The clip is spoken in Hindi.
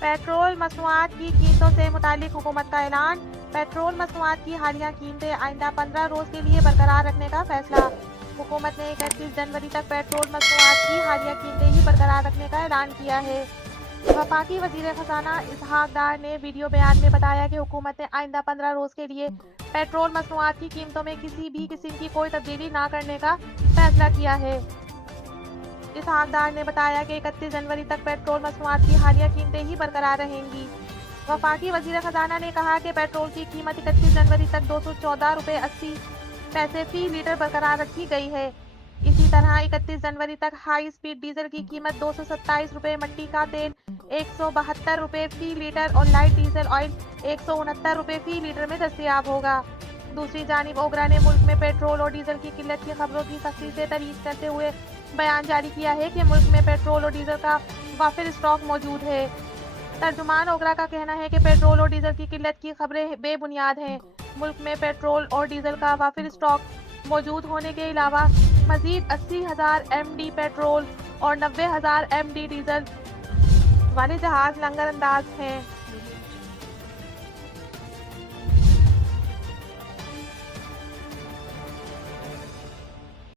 पेट्रोल मसनूआत की कीमतों से मुतालिक हुकूमत का ऐलान। पेट्रोल मसनूआत की हालिया कीमतें आइंदा 15 रोज के लिए बरकरार रखने का फैसला। हुकूमत ने 31 जनवरी तक पेट्रोल मसनूआत की हालिया कीमतें ही बरकरार रखने का ऐलान किया है। वफाकी वजीर खजाना इसहाक डार ने वीडियो बयान में बताया कि हुकूमत ने आइंदा 15 रोज के लिए पेट्रोल मसनूआत की कीमतों में किसी भी किस्म की कोई तब्दीली न करने का फैसला किया है। इसहाक डार ने बताया कि 31 जनवरी तक पेट्रोल मसनूआत की हालिया कीमतें ही बरकरार रहेंगी। वफाकी वजीर खजाना ने कहा कि पेट्रोल की कीमत 31 जनवरी तक 214 रुपये 80 पैसे फी लीटर बरकरार रखी गई है। इसी तरह 31 जनवरी तक हाई स्पीड डीजल की कीमत 227 रुपये, मट्टी का तेल 172 रुपये फी लीटर और लाइट डीजल ऑयल 169 रुपये फी लीटर में दस्तयाब होगा। दूसरी जानिब ओगरा ने मुल्क में पेट्रोल और डीजल की किल्लत की खबरों की सख्ती से तरीद करते हुए बयान जारी किया है कि मुल्क में पेट्रोल और डीजल का वाफिर स्टॉक मौजूद है। तर्जुमान ओगरा का कहना है कि पेट्रोल और डीजल की किल्लत की खबरें बेबुनियाद हैं। मुल्क में पेट्रोल और डीजल का वाफिर स्टॉक मौजूद होने के अलावा मजीद 80,000 MD पेट्रोल और 90,000 MD डीजल वाले जहाज लंगर अंदाज हैं।